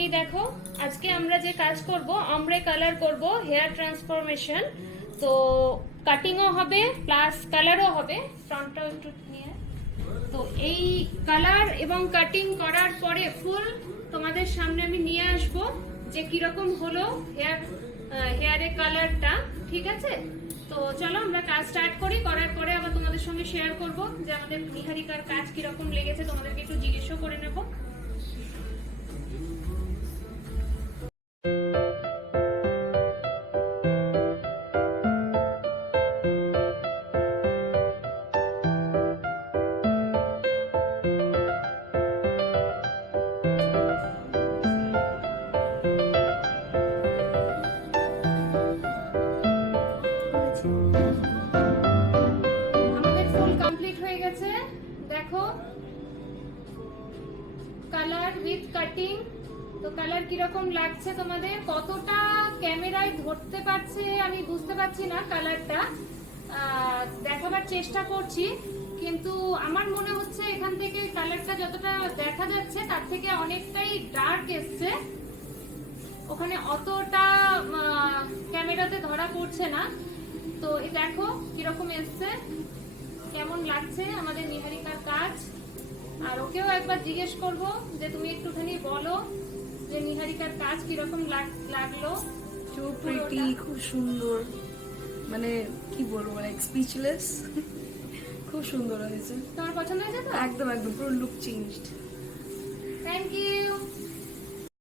এই দেখো, আজকে আমরা যে কাজ করব, ombre কালার করব, হেয়ার ট্রান্সফরমেশন। তো কাটিংও হবে প্লাস কালারও হবে। ফ্রন্টটা একটু নিয়ে, তো এই কালার এবং কাটিং করার পরে ফুল তোমাদের সামনে আমি নিয়ে আসব যে কিরকম হলো হেয়ারের কালারটা। ঠিক আছে, তো চলো আমরা কাজ স্টার্ট করি। করার পরে আবার তোমাদের সঙ্গে শেয়ার করব যে আমাদের নিহারিকার কাজ কিরকম লেগেছে, তোমাদেরকে একটু জিজ্ঞেসও করে নেবো। আমাদের ফুল কমপ্লিট হয়ে গেছে। দেখো, কালার উইথ কাটিং। তো কালার কিরকম লাগছে তোমাদের, কতটা ক্যামেরায় ধরতে পারছে আমি বুঝতে পারছি না। কালারটা দেখাবার চেষ্টা করছি, কিন্তু আমার মনে হচ্ছে এখান থেকে কালারটা যতটা দেখা যাচ্ছে তার থেকে অনেকটাই ডার্ক এসছে। ওখানে অতটা ক্যামেরাতে ধরা পড়ছে না। তো এই দেখো কিরকম এসছে, কেমন লাগছে আমাদের নিহারিকার কাজ। আর ওকেও একবার জিজ্ঞেস করব যে তুমি একটুখানি বলো যে নিহারিকার কাজ কিরকম লাগলো। সো প্রিটি, খুব সুন্দর, মানে কি বলবো, মানে স্পিচলেস। খুব সুন্দর হয়েছে। তোমার পছন্দ হয়েছে তো? একদম একদম পুরো লুক চেঞ্জড। Thank you.